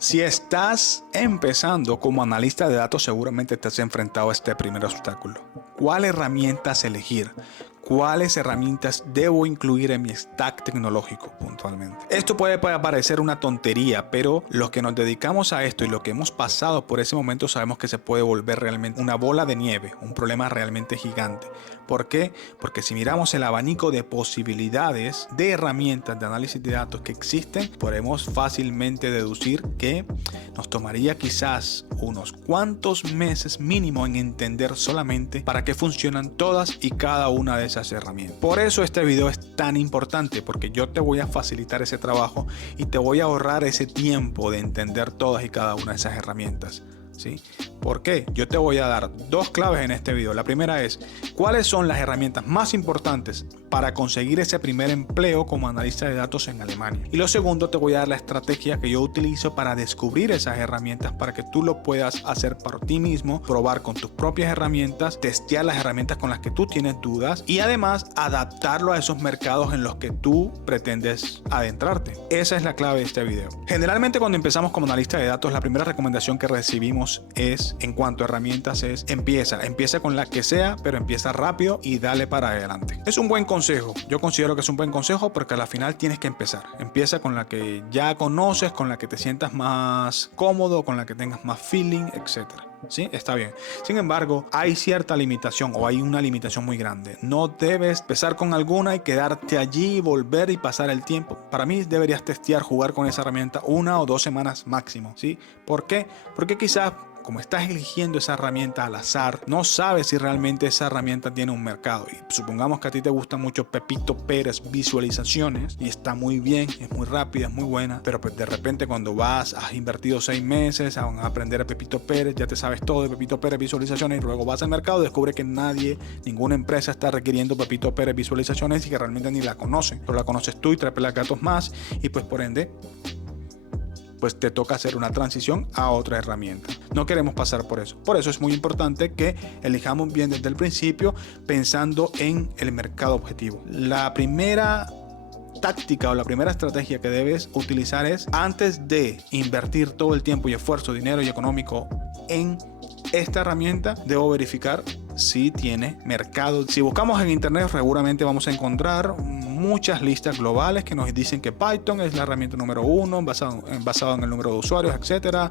Si estás empezando como analista de datos, seguramente te has enfrentado a este primer obstáculo. ¿Cuál herramientas elegir? ¿Cuáles herramientas debo incluir en mi stack tecnológico puntualmente? Esto puede parecer una tontería, pero los que nos dedicamos a esto y los que hemos pasado por ese momento sabemos que se puede volver realmente una bola de nieve, un problema realmente gigante. ¿Por qué? Porque si miramos el abanico de posibilidades de herramientas de análisis de datos que existen, podemos fácilmente deducir que nos tomaría quizás unos cuantos meses mínimo en entender solamente para qué funcionan todas y cada una de esas herramientas. Por eso este video es tan importante, porque yo te voy a facilitar ese trabajo y te voy a ahorrar ese tiempo de entender todas y cada una de esas herramientas. ¿Sí? ¿Por qué? Yo te voy a dar dos claves en este video. La primera es cuáles son las herramientas más importantes para conseguir ese primer empleo como analista de datos en Alemania. Y lo segundo, te voy a dar la estrategia que yo utilizo para descubrir esas herramientas para que tú lo puedas hacer por ti mismo, probar con tus propias herramientas, testear las herramientas con las que tú tienes dudas y además adaptarlo a esos mercados en los que tú pretendes adentrarte. Esa es la clave de este video. Generalmente cuando empezamos como analista de datos, la primera recomendación que recibimos es, en cuanto a herramientas, es empieza con la que sea, pero empieza rápido y dale para adelante. Es un buen consejo, yo considero que es un buen consejo porque a la final tienes que empezar. Empieza con la que ya conoces, con la que te sientas más cómodo, con la que tengas más feeling, etcétera. ¿Sí? Está bien. Sin embargo, hay cierta limitación o hay una limitación muy grande. No debes empezar con alguna y quedarte allí, volver y pasar el tiempo. Para mí deberías testear, jugar con esa herramienta 1 o 2 semanas máximo. ¿Sí? ¿Por qué? Porque quizás como estás eligiendo esa herramienta al azar, no sabes si realmente esa herramienta tiene un mercado. Y supongamos que a ti te gusta mucho Pepito Pérez visualizaciones y está muy bien, es muy rápida, es muy buena, pero pues de repente cuando has invertido 6 meses a aprender a Pepito Pérez, ya te sabes todo de Pepito Pérez visualizaciones y luego vas al mercado y descubre que ninguna empresa está requiriendo Pepito Pérez visualizaciones y que realmente ni la conocen, pero la conoces tú y tres pelagatos más y pues por ende pues te toca hacer una transición a otra herramienta. No queremos pasar por eso. Por eso es muy importante que elijamos bien desde el principio pensando en el mercado objetivo. La primera táctica o la primera estrategia que debes utilizar es, antes de invertir todo el tiempo y esfuerzo, dinero y económico en esta herramienta, debo verificar si tiene mercado. Si buscamos en internet, seguramente vamos a encontrar muchas listas globales que nos dicen que Python es la herramienta número 1 basado en el número de usuarios, etcétera,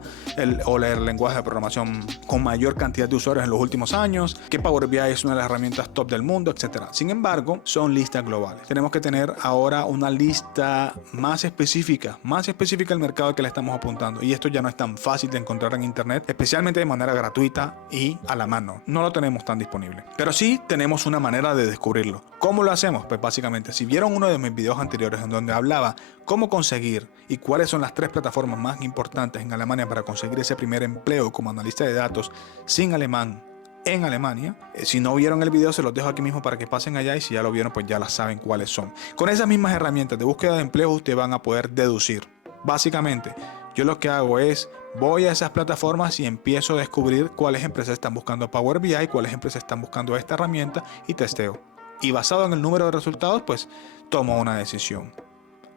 o el lenguaje de programación con mayor cantidad de usuarios en los últimos años, que Power BI es una de las herramientas top del mundo, etcétera. Sin embargo, son listas globales. Tenemos que tener ahora una lista más específica del mercado al que le estamos apuntando, y esto ya no es tan fácil de encontrar en internet, especialmente de manera gratuita y a la mano. No lo tenemos tan disponible, pero sí tenemos una manera de descubrirlo. ¿Cómo lo hacemos? Pues básicamente, si vieron uno de mis videos anteriores en donde hablaba cómo conseguir y cuáles son las 3 plataformas más importantes en Alemania para conseguir ese primer empleo como analista de datos sin alemán en Alemania, si no vieron el video se los dejo aquí mismo para que pasen allá, y si ya lo vieron pues ya las saben cuáles son. Con esas mismas herramientas de búsqueda de empleo ustedes van a poder deducir. Básicamente, yo lo que hago es voy a esas plataformas y empiezo a descubrir cuáles empresas están buscando Power BI, cuáles empresas están buscando esta herramienta y testeo. Y basado en el número de resultados, pues tomo una decisión.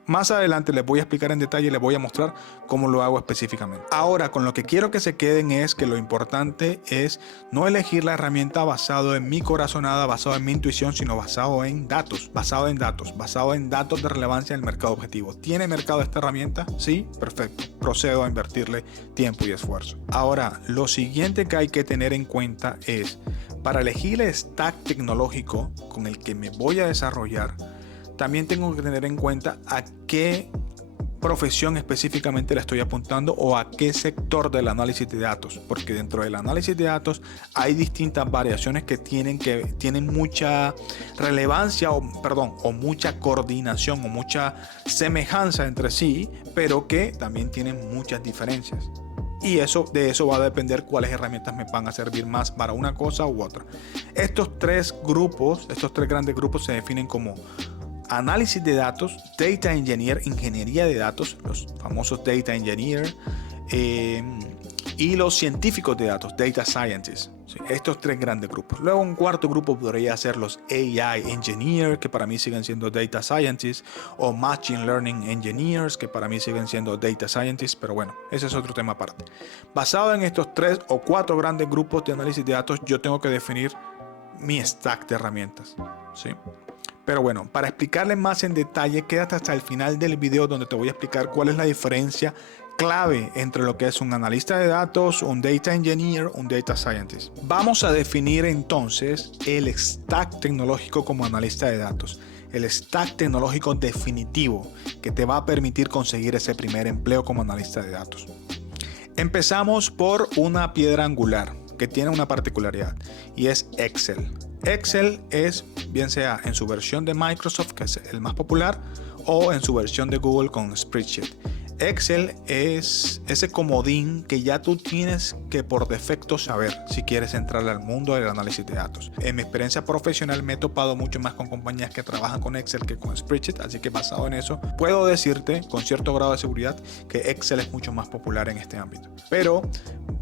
Más adelante les voy a explicar en detalle y les voy a mostrar cómo lo hago específicamente. Ahora, con lo que quiero que se queden es que lo importante es no elegir la herramienta basado en mi corazonada, basado en mi intuición, sino basado en datos de relevancia en el mercado objetivo. ¿Tiene mercado esta herramienta? Sí, perfecto. Procedo a invertirle tiempo y esfuerzo. Ahora, lo siguiente que hay que tener en cuenta es, para elegir el stack tecnológico con el que me voy a desarrollar, también tengo que tener en cuenta a qué profesión específicamente le estoy apuntando o a qué sector del análisis de datos, porque dentro del análisis de datos hay distintas variaciones que tienen mucha relevancia o mucha coordinación o mucha semejanza entre sí, pero que también tienen muchas diferencias. Y de eso va a depender cuáles herramientas me van a servir más para una cosa u otra. Estos tres grandes grupos se definen como análisis de datos, data engineer, ingeniería de datos, los famosos data engineer, y los científicos de datos, Data Scientists. Sí, estos tres grandes grupos. Luego un cuarto grupo podría ser los AI Engineers, que para mí siguen siendo Data Scientists, o Machine Learning Engineers, que para mí siguen siendo Data Scientists, pero bueno, ese es otro tema aparte. Basado en estos 3 o 4 grandes grupos de análisis de datos, yo tengo que definir mi stack de herramientas, ¿sí? Pero bueno, para explicarle más en detalle, quédate hasta el final del video donde te voy a explicar cuál es la diferencia clave entre lo que es un analista de datos, un data engineer, un data scientist. Vamos a definir entonces el stack tecnológico como analista de datos. El stack tecnológico definitivo que te va a permitir conseguir ese primer empleo como analista de datos. Empezamos por una piedra angular que tiene una particularidad y es Excel. Excel es, bien sea en su versión de Microsoft, que es el más popular, o en su versión de Google con Spreadsheet. Excel es ese comodín que ya tú tienes que por defecto saber si quieres entrar al mundo del análisis de datos. En mi experiencia profesional me he topado mucho más con compañías que trabajan con Excel que con Spreadsheet, así que basado en eso puedo decirte con cierto grado de seguridad que Excel es mucho más popular en este ámbito. Pero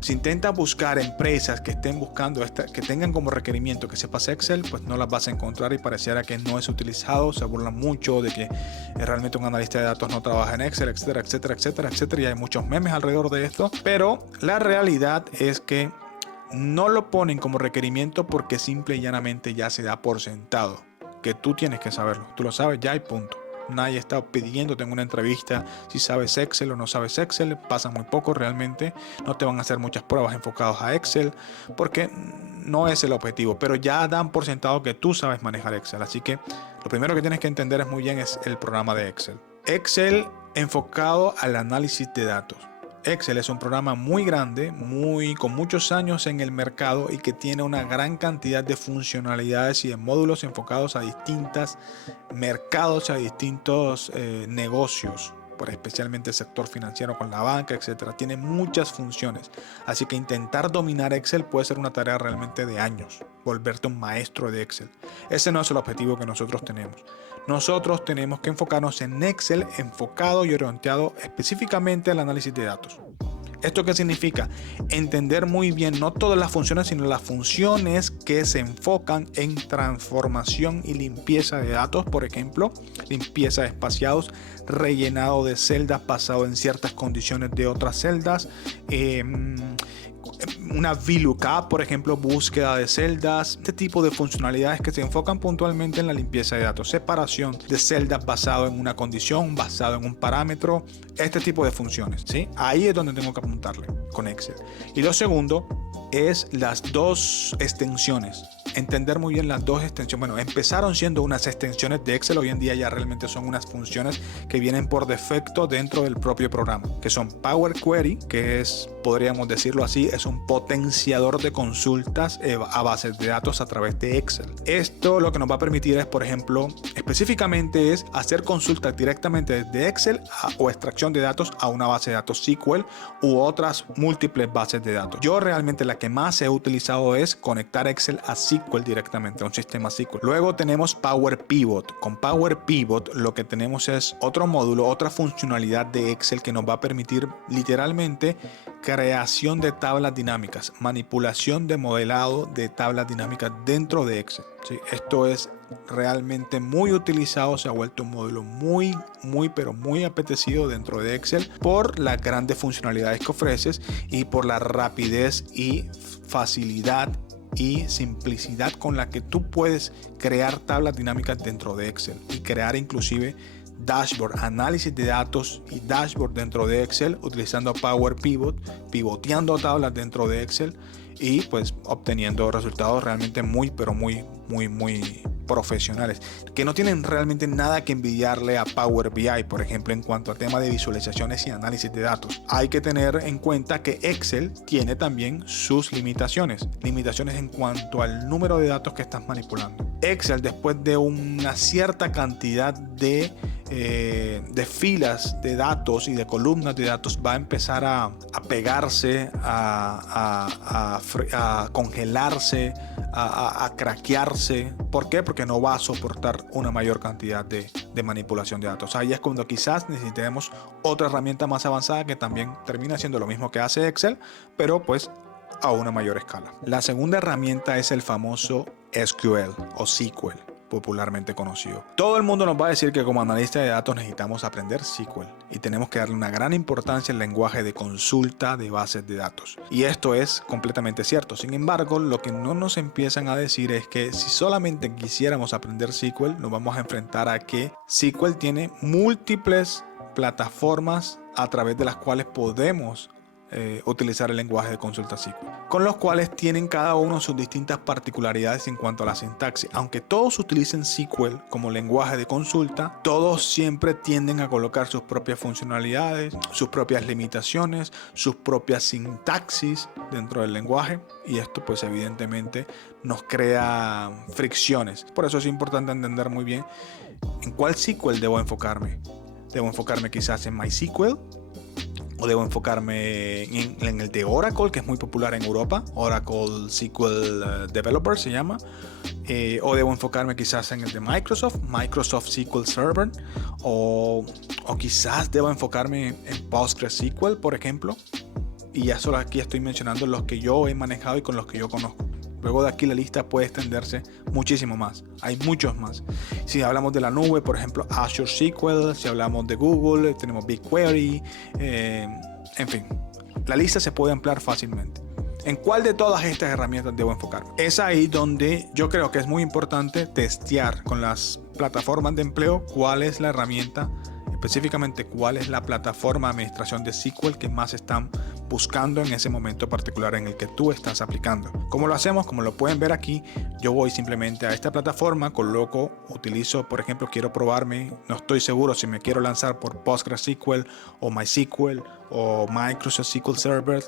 si intentas buscar empresas que estén buscando que tengan como requerimiento que sepas Excel, pues no las vas a encontrar y pareciera que no es utilizado. Se burlan mucho de que realmente un analista de datos no trabaja en Excel, etcétera, etcétera, etcétera, etcétera, y hay muchos memes alrededor de esto, pero la realidad es que no lo ponen como requerimiento porque simple y llanamente ya se da por sentado que tú tienes que saberlo, tú lo sabes ya y punto. Nadie está pidiéndote en una entrevista si sabes Excel o no sabes Excel, pasa muy poco realmente, no te van a hacer muchas pruebas enfocadas a Excel porque no es el objetivo, pero ya dan por sentado que tú sabes manejar Excel, así que lo primero que tienes que entender es muy bien es el programa de Excel. Excel enfocado al análisis de datos. Excel es un programa muy grande, con muchos años en el mercado y que tiene una gran cantidad de funcionalidades y de módulos enfocados a distintos mercados, a distintos negocios, especialmente el sector financiero con la banca, etcétera. Tiene muchas funciones, así que intentar dominar Excel puede ser una tarea realmente de años, volverte un maestro de Excel. Ese no es el objetivo que nosotros tenemos. Nosotros tenemos que enfocarnos en Excel enfocado y orientado específicamente al análisis de datos. ¿Esto qué significa? Entender muy bien no todas las funciones, sino las funciones que se enfocan en transformación y limpieza de datos, por ejemplo, limpieza de espaciados, rellenado de celdas basado en ciertas condiciones de otras celdas, una VLOOKUP, por ejemplo, búsqueda de celdas, este tipo de funcionalidades que se enfocan puntualmente en la limpieza de datos, separación de celdas basado en una condición, basado en un parámetro, este tipo de funciones, ¿sí? Ahí es donde tengo que apuntarle con Excel. Y lo segundo es las dos extensiones. Entender muy bien las dos extensiones. Bueno, empezaron siendo unas extensiones de Excel, hoy en día ya realmente son unas funciones que vienen por defecto dentro del propio programa, que son Power Query, que es, podríamos decirlo así, es un potenciador de consultas a bases de datos a través de Excel. Esto lo que nos va a permitir es, por ejemplo, específicamente es hacer consultas directamente desde Excel o extracción de datos a una base de datos SQL u otras múltiples bases de datos. Yo realmente la que más he utilizado es conectar Excel a SQL directamente, a un sistema SQL. Luego tenemos Power Pivot. Con Power Pivot lo que tenemos es otro módulo, otra funcionalidad de Excel que nos va a permitir literalmente creación de tablas dinámicas, manipulación de modelado de tablas dinámicas dentro de Excel. ¿Sí? Esto es realmente muy utilizado, se ha vuelto un módulo muy apetecido dentro de Excel por las grandes funcionalidades que ofreces y por la rapidez y facilidad y simplicidad con la que tú puedes crear tablas dinámicas dentro de Excel y crear inclusive dashboard, análisis de datos y dashboard dentro de Excel utilizando Power Pivot, pivoteando tablas dentro de Excel y pues obteniendo resultados realmente muy profesionales que no tienen realmente nada que envidiarle a Power BI, por ejemplo, en cuanto al tema de visualizaciones y análisis de datos. Hay que tener en cuenta que Excel tiene también sus limitaciones en cuanto al número de datos que estás manipulando. Excel, después de una cierta cantidad de filas de datos y de columnas de datos, va a empezar a pegarse, a congelarse, a craquearse. ¿Por qué? Porque no va a soportar una mayor cantidad de manipulación de datos. Ahí es cuando quizás necesitemos otra herramienta más avanzada que también termina haciendo lo mismo que hace Excel, pero pues a una mayor escala. La segunda herramienta es el famoso SQL o SQL, popularmente conocido. Todo el mundo nos va a decir que como analista de datos necesitamos aprender SQL y tenemos que darle una gran importancia al lenguaje de consulta de bases de datos. Y esto es completamente cierto. Sin embargo, lo que no nos empiezan a decir es que si solamente quisiéramos aprender SQL, nos vamos a enfrentar a que SQL tiene múltiples plataformas a través de las cuales podemos utilizar el lenguaje de consulta SQL, con los cuales tienen cada uno sus distintas particularidades en cuanto a la sintaxis. Aunque todos utilicen SQL como lenguaje de consulta, todos siempre tienden a colocar sus propias funcionalidades, sus propias limitaciones, sus propias sintaxis dentro del lenguaje, y esto pues evidentemente nos crea fricciones. Por eso es importante entender muy bien en cuál SQL debo enfocarme. Debo enfocarme quizás en MySQL, o debo enfocarme en el de Oracle, que es muy popular en Europa, Oracle SQL Developer se llama, o debo enfocarme quizás en el de Microsoft SQL Server, o quizás debo enfocarme en PostgreSQL, por ejemplo. Y ya solo aquí estoy mencionando los que yo he manejado y con los que yo conozco. Luego de aquí la lista puede extenderse muchísimo más. Hay muchos más. Si hablamos de la nube, por ejemplo, Azure SQL. Si hablamos de Google, tenemos BigQuery. En fin, la lista se puede ampliar fácilmente. ¿En cuál de todas estas herramientas debo enfocarme? Es ahí donde yo creo que es muy importante testear con las plataformas de empleo cuál es la herramienta, específicamente cuál es la plataforma de administración de SQL que más están buscando en ese momento particular en el que tú estás aplicando. ¿Cómo lo hacemos? Como lo pueden ver aquí, yo voy simplemente a esta plataforma, utilizo, por ejemplo, quiero probarme, no estoy seguro si me quiero lanzar por PostgreSQL o MySQL o Microsoft SQL Server,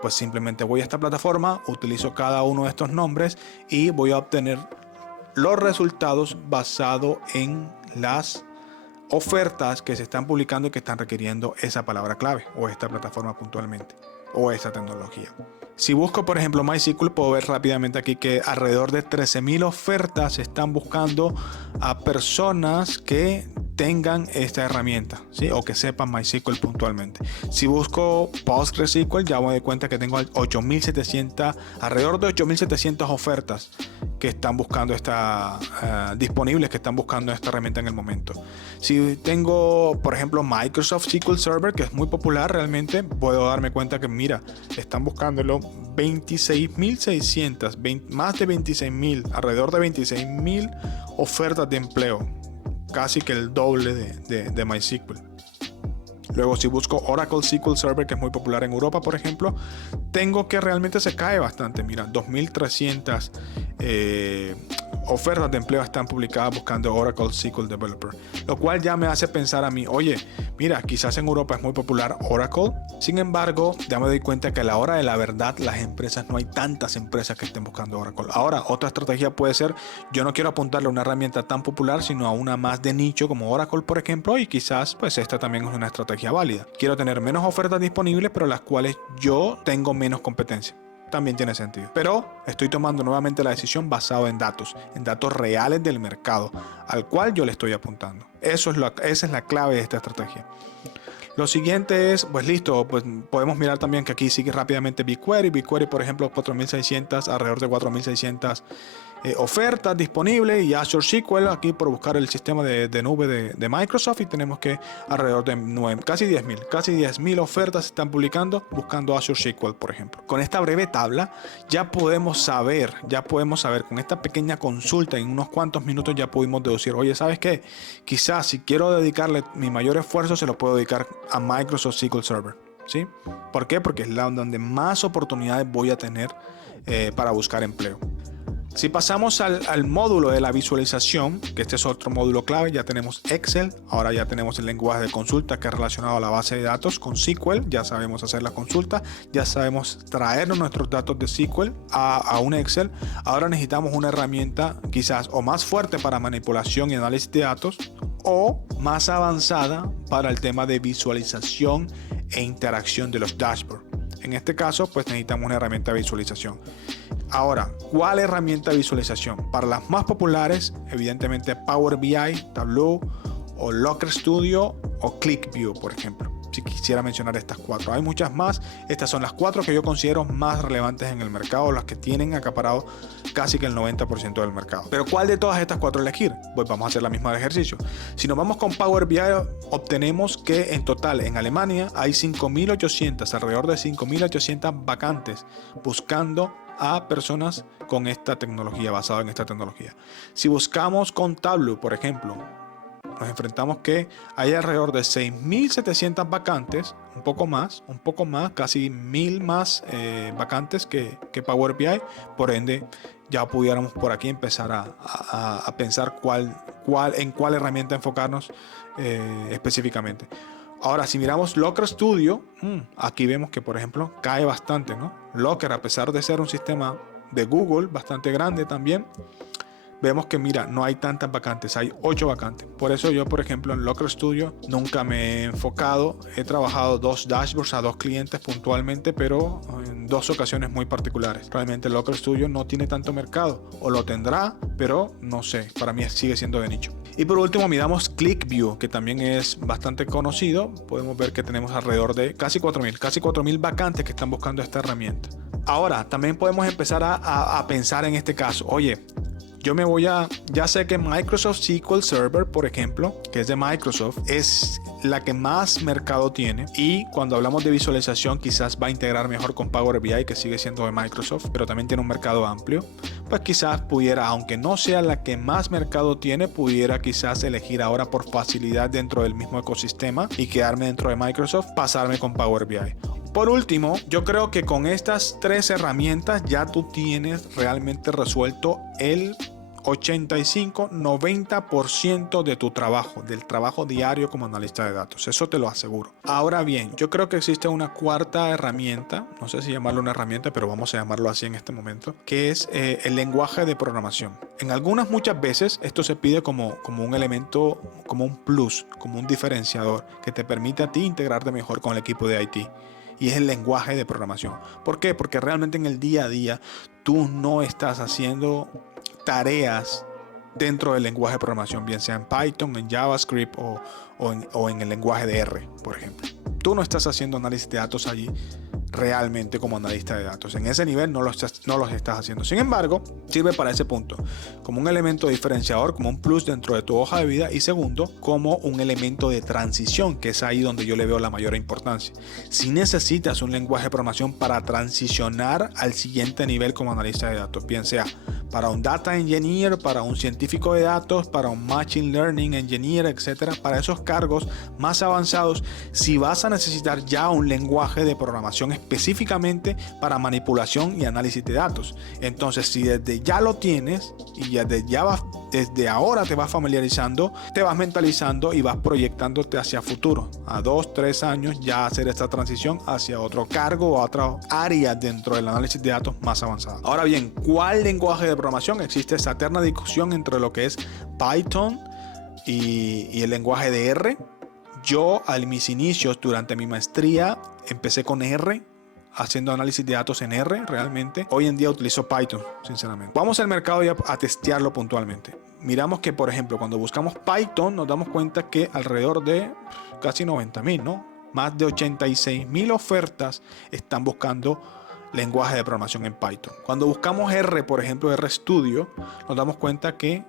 pues simplemente voy a esta plataforma, utilizo cada uno de estos nombres y voy a obtener los resultados basados en las ofertas que se están publicando y que están requiriendo esa palabra clave o esta plataforma puntualmente o esta tecnología. Si busco, por ejemplo, MySQL, puedo ver rápidamente aquí que alrededor de 13,000 ofertas están buscando a personas que tengan esta herramienta, ¿sí? O que sepan MySQL puntualmente. Si busco PostgreSQL, ya me doy cuenta que tengo alrededor de 8,700 ofertas que están buscando disponibles, que están buscando esta herramienta en el momento. Si tengo, por ejemplo, Microsoft SQL Server, que es muy popular realmente, puedo darme cuenta que, mira, están buscándolo 26,600, más de 26,000, alrededor de 26,000 ofertas de empleo, casi que el doble de MySQL. Luego, si busco Oracle SQL Server, que es muy popular en Europa, por ejemplo, tengo que realmente se cae bastante. Mira, 2,300 ofertas de empleo están publicadas buscando Oracle SQL Developer, lo cual ya me hace pensar a mí, oye, mira, quizás en Europa es muy popular Oracle, sin embargo, ya me doy cuenta que a la hora de la verdad, las empresas, no hay tantas empresas que estén buscando Oracle. Ahora, otra estrategia puede ser, yo no quiero apuntarle a una herramienta tan popular, sino a una más de nicho como Oracle, por ejemplo, y quizás, pues esta también es una estrategia válida. Quiero tener menos ofertas disponibles, pero las cuales yo tengo menos competencia. También tiene sentido, pero estoy tomando nuevamente la decisión basado en datos reales del mercado al cual yo le estoy apuntando. Esa es la clave de esta estrategia. Lo siguiente es, pues listo, pues podemos mirar también que aquí sigue rápidamente BigQuery, por ejemplo, 4,600, alrededor de 4,600 ofertas disponibles, y Azure SQL aquí por buscar el sistema de nube de Microsoft, y tenemos que alrededor de casi 10,000 ofertas se están publicando buscando Azure SQL, por ejemplo. Con esta breve tabla ya podemos saber con esta pequeña consulta en unos cuantos minutos ya pudimos deducir, oye, ¿sabes qué? Quizás si quiero dedicarle mi mayor esfuerzo se lo puedo dedicar a Microsoft SQL Server, ¿sí? ¿Por qué? Porque es donde más oportunidades voy a tener para buscar empleo. Si pasamos al módulo de la visualización, que este es otro módulo clave, ya tenemos Excel, ahora ya tenemos el lenguaje de consulta que es relacionado a la base de datos con SQL, ya sabemos hacer la consulta, ya sabemos traernos nuestros datos de SQL a un Excel. Ahora necesitamos una herramienta quizás o más fuerte para manipulación y análisis de datos, o más avanzada para el tema de visualización e interacción de los dashboards. En este caso, pues necesitamos una herramienta de visualización. Ahora, ¿cuál herramienta de visualización? Para las más populares, evidentemente Power BI, Tableau o Looker Studio o ClickView, por ejemplo. Si quisiera mencionar estas 4, hay muchas más. Estas son las 4 que yo considero más relevantes en el mercado, las que tienen acaparado casi que el 90% del mercado. Pero ¿cuál de todas estas 4 elegir? Pues vamos a hacer la misma ejercicio. Si nos vamos con Power BI, obtenemos que en total en Alemania hay 5.800, alrededor de 5.800 vacantes buscando a personas con esta tecnología, basado en esta tecnología. Si buscamos con Tableau, por ejemplo, nos enfrentamos que hay alrededor de 6.700 vacantes, un poco más, casi 1.000 más vacantes que Power BI. Por ende, ya pudiéramos por aquí empezar a pensar en cuál herramienta enfocarnos específicamente. Ahora, si miramos Looker Studio, aquí vemos que, por ejemplo, cae bastante, ¿no? Looker, a pesar de ser un sistema de Google bastante grande también, vemos que mira, no hay tantas vacantes, hay 8 vacantes. Por eso yo, por ejemplo, en Looker Studio nunca me he enfocado. He trabajado 2 dashboards a 2 clientes puntualmente, pero en 2 ocasiones muy particulares. Realmente Looker Studio no tiene tanto mercado, o lo tendrá, pero no sé, para mí sigue siendo de nicho. Y por último miramos ClickView, que también es bastante conocido. Podemos ver que tenemos alrededor de casi 4.000 vacantes que están buscando esta herramienta. Ahora, también podemos empezar a pensar en este caso, oye, ya sé que Microsoft SQL Server, por ejemplo, que es de Microsoft, es la que más mercado tiene, y cuando hablamos de visualización quizás va a integrar mejor con Power BI, que sigue siendo de Microsoft, pero también tiene un mercado amplio. Pues quizás pudiera, aunque no sea la que más mercado tiene, pudiera quizás elegir ahora por facilidad dentro del mismo ecosistema y quedarme dentro de Microsoft, pasarme con Power BI. Por último, yo creo que con estas 3 herramientas ya tú tienes realmente resuelto el 85-90% de tu trabajo, del trabajo diario como analista de datos. Eso te lo aseguro. Ahora bien, yo creo que existe una 4ª herramienta, no sé si llamarlo una herramienta, pero vamos a llamarlo así en este momento, que es el lenguaje de programación. En muchas veces esto se pide como un elemento, como un plus, como un diferenciador que te permite a ti integrarte mejor con el equipo de IT. Y es el lenguaje de programación. ¿Por qué? Porque realmente en el día a día tú no estás haciendo tareas dentro del lenguaje de programación, bien sea en Python, en JavaScript o en el lenguaje de R, por ejemplo. Tú no estás haciendo análisis de datos allí realmente como analista de datos. En ese nivel no los estás haciendo. Sin embargo, sirve para ese punto, como un elemento diferenciador, como un plus dentro de tu hoja de vida, y segundo, como un elemento de transición, que es ahí donde yo le veo la mayor importancia. Si necesitas un lenguaje de programación para transicionar al siguiente nivel como analista de datos, bien sea para un data engineer, para un científico de datos, para un machine learning engineer, etcétera, para esos cargos más avanzados, si vas a necesitar ya un lenguaje de programación específicamente para manipulación y análisis de datos. Entonces, si desde ya lo tienes y desde ahora te vas familiarizando, te vas mentalizando y vas proyectándote hacia futuro, a 2-3 años ya hacer esta transición hacia otro cargo o a otra área dentro del análisis de datos más avanzado. Ahora bien, ¿cuál lenguaje de programación? Existe esa eterna discusión entre lo que es Python y el lenguaje de R. Yo, a mis inicios, durante mi maestría, empecé con R, haciendo análisis de datos en R realmente. Hoy en día utilizo Python, sinceramente. Vamos al mercado y a testearlo puntualmente. Miramos que, por ejemplo, cuando buscamos Python, nos damos cuenta que alrededor de casi 90.000, ¿no? Más de 86.000 ofertas están buscando lenguaje de programación en Python. Cuando buscamos R, por ejemplo, RStudio, nos damos cuenta que,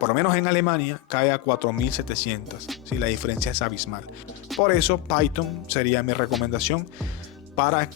por lo menos en Alemania, cae a 4.700. ¿Sí? La diferencia es abismal. Por eso, Python sería mi recomendación para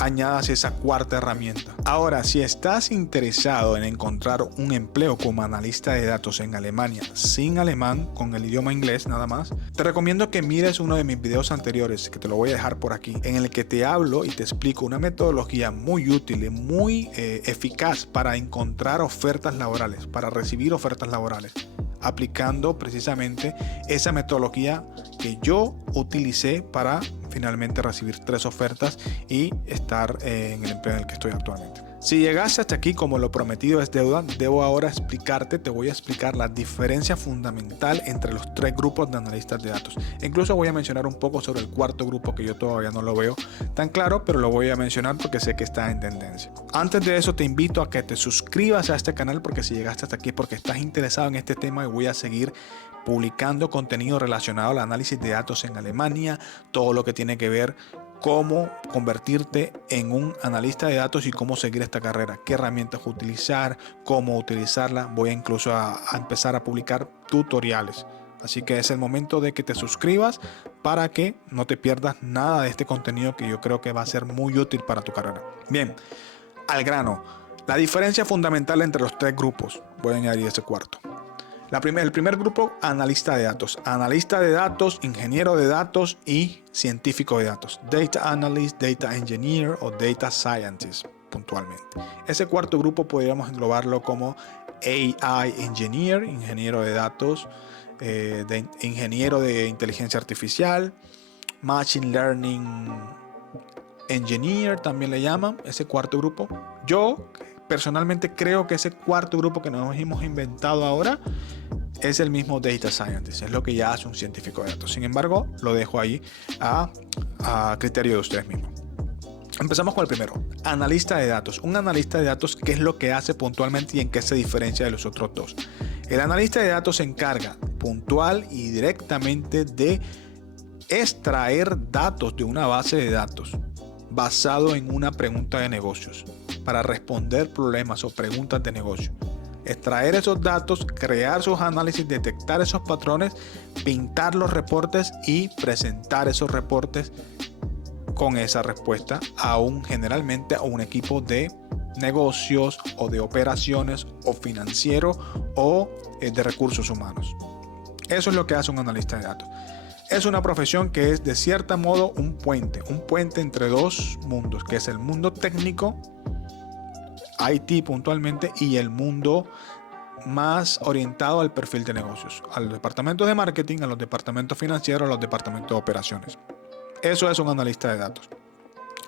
añadas esa 4ª herramienta. Ahora, si estás interesado en encontrar un empleo como analista de datos en Alemania sin alemán, con el idioma inglés nada más, te recomiendo que mires uno de mis videos anteriores, que te lo voy a dejar por aquí, en el que te hablo y te explico una metodología muy útil y muy eficaz para encontrar ofertas laborales, para recibir ofertas laborales, aplicando precisamente esa metodología que yo utilicé para finalmente recibir 3 ofertas y estar en el empleo en el que estoy actualmente. Si llegaste hasta aquí, como lo prometido es deuda, debo ahora te voy a explicar la diferencia fundamental entre los tres grupos de analistas de datos. Incluso voy a mencionar un poco sobre el cuarto grupo, que yo todavía no lo veo tan claro, pero lo voy a mencionar porque sé que está en tendencia. Antes de eso, te invito a que te suscribas a este canal, porque si llegaste hasta aquí es porque estás interesado en este tema y voy a seguir publicando contenido relacionado al análisis de datos en Alemania, todo lo que tiene que ver cómo convertirte en un analista de datos y cómo seguir esta carrera, qué herramientas utilizar, cómo utilizarla. Voy incluso a empezar a publicar tutoriales. Así que es el momento de que te suscribas para que no te pierdas nada de este contenido que yo creo que va a ser muy útil para tu carrera. Bien, al grano. La diferencia fundamental entre los tres grupos. Voy a añadir ese cuarto. El primer grupo, analista de datos. Analista de datos, ingeniero de datos y científico de datos. Data analyst, data engineer o data scientist puntualmente. Ese cuarto grupo podríamos englobarlo como AI engineer, ingeniero de datos, ingeniero de inteligencia artificial, machine learning engineer también le llaman, ese cuarto grupo. Yo personalmente creo que ese cuarto grupo que nos hemos inventado ahora es el mismo data scientist, es lo que ya hace un científico de datos. Sin embargo, lo dejo ahí a criterio de ustedes mismos. Empezamos con el primero, analista de datos. Un analista de datos, ¿qué es lo que hace puntualmente y en qué se diferencia de los otros dos? El analista de datos se encarga puntual y directamente de extraer datos de una base de datos basado en una pregunta de negocios para responder problemas o preguntas de negocio. Extraer esos datos, crear sus análisis, detectar esos patrones, pintar los reportes y presentar esos reportes con esa respuesta generalmente a un equipo de negocios o de operaciones o financiero o de recursos humanos. Eso es lo que hace un analista de datos. Es una profesión que es de cierto modo un puente entre dos mundos, que es el mundo técnico, IT puntualmente, y el mundo más orientado al perfil de negocios, a los departamentos de marketing, a los departamentos financieros, a los departamentos de operaciones. Eso es un analista de datos.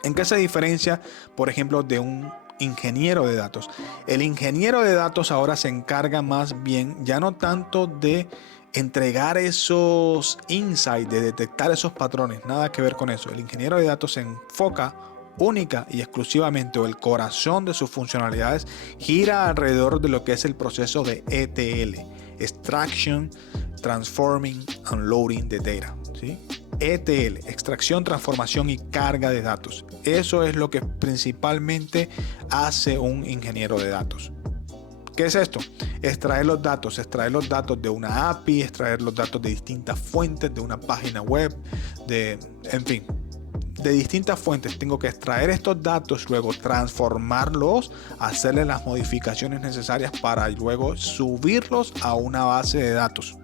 ¿En qué se diferencia, por ejemplo, de un ingeniero de datos? El ingeniero de datos ahora se encarga más bien, ya no tanto de entregar esos insights, de detectar esos patrones, nada que ver con eso. El ingeniero de datos se enfoca única y exclusivamente, o el corazón de sus funcionalidades gira alrededor de lo que es el proceso de ETL, Extraction, Transforming and Loading the Data, ¿sí? ETL, extracción, transformación y carga de datos. Eso es lo que principalmente hace un ingeniero de datos. ¿Qué es esto? Extraer los datos de una API, extraer los datos de distintas fuentes, de una página web, de distintas fuentes. Tengo que extraer estos datos, luego transformarlos, hacerle las modificaciones necesarias para luego subirlos a una base de datos.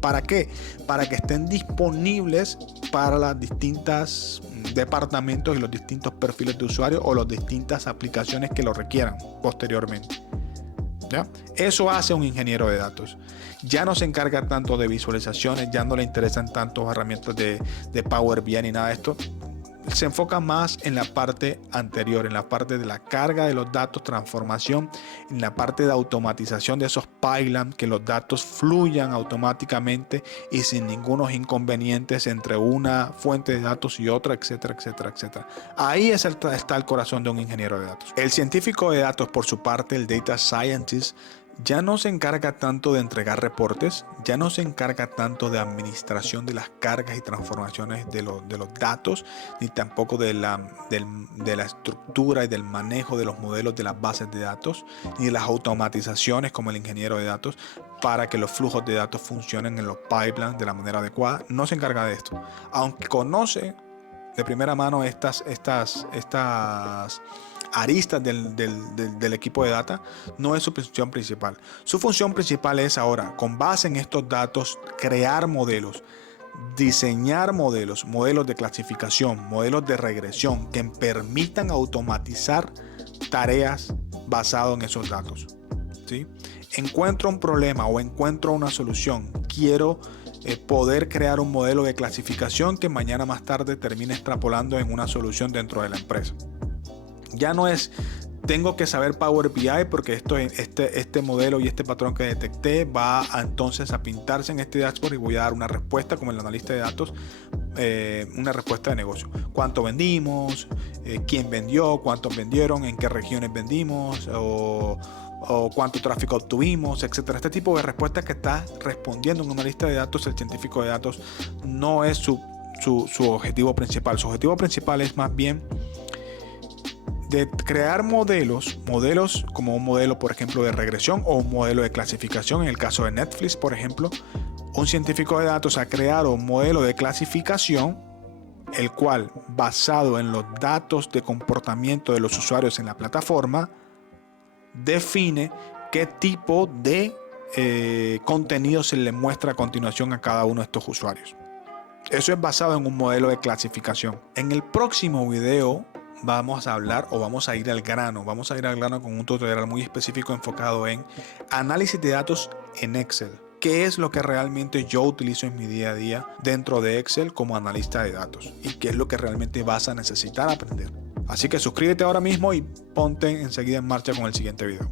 ¿Para qué? Para que estén disponibles para las distintas departamentos y los distintos perfiles de usuario o las distintas aplicaciones que lo requieran posteriormente. ¿Ya? Eso hace un ingeniero de datos. Ya no se encarga tanto de visualizaciones, ya no le interesan tanto herramientas de Power BI ni nada de esto. Se enfoca más en la parte anterior, en la parte de la carga de los datos, transformación, en la parte de automatización de esos pipelines, que los datos fluyan automáticamente y sin ningunos inconvenientes entre una fuente de datos y otra, etcétera, etcétera, etcétera. Ahí está el corazón de un ingeniero de datos. El científico de datos, por su parte, el data scientist, ya no se encarga tanto de entregar reportes, ya no se encarga tanto de administración de las cargas y transformaciones de los datos, ni tampoco de la estructura y del manejo de los modelos de las bases de datos, ni de las automatizaciones como el ingeniero de datos para que los flujos de datos funcionen en los pipelines de la manera adecuada. No se encarga de esto, aunque conoce de primera mano estas aristas del equipo de data. No es su función principal. Su función principal es ahora, con base en estos datos, crear modelos, diseñar modelos de clasificación, modelos de regresión que permitan automatizar tareas basadas en esos datos, ¿sí? Encuentro un problema o encuentro una solución, quiero poder crear un modelo de clasificación que mañana más tarde termine extrapolando en una solución dentro de la empresa. Ya no es Tengo que saber Power BI porque este modelo y este patrón que detecté va entonces a pintarse en este dashboard y voy a dar una respuesta como el analista de datos, una respuesta de negocio. ¿Cuánto vendimos? ¿Quién vendió? ¿Cuántos vendieron? ¿En qué regiones vendimos? O cuánto tráfico obtuvimos, etcétera. Este tipo de respuestas que está respondiendo un analista de datos, el científico de datos, no es su objetivo principal. Su objetivo principal es más bien de crear modelos como un modelo, por ejemplo, de regresión o un modelo de clasificación. En el caso de Netflix, por ejemplo, un científico de datos ha creado un modelo de clasificación, el cual, basado en los datos de comportamiento de los usuarios en la plataforma, define qué tipo de contenido se le muestra a continuación a cada uno de estos usuarios. Eso es basado en un modelo de clasificación. En el próximo video vamos a ir al grano con un tutorial muy específico enfocado en análisis de datos en Excel. ¿Qué es lo que realmente yo utilizo en mi día a día dentro de Excel como analista de datos? ¿Y qué es lo que realmente vas a necesitar aprender? Así que suscríbete ahora mismo y ponte enseguida en marcha con el siguiente video.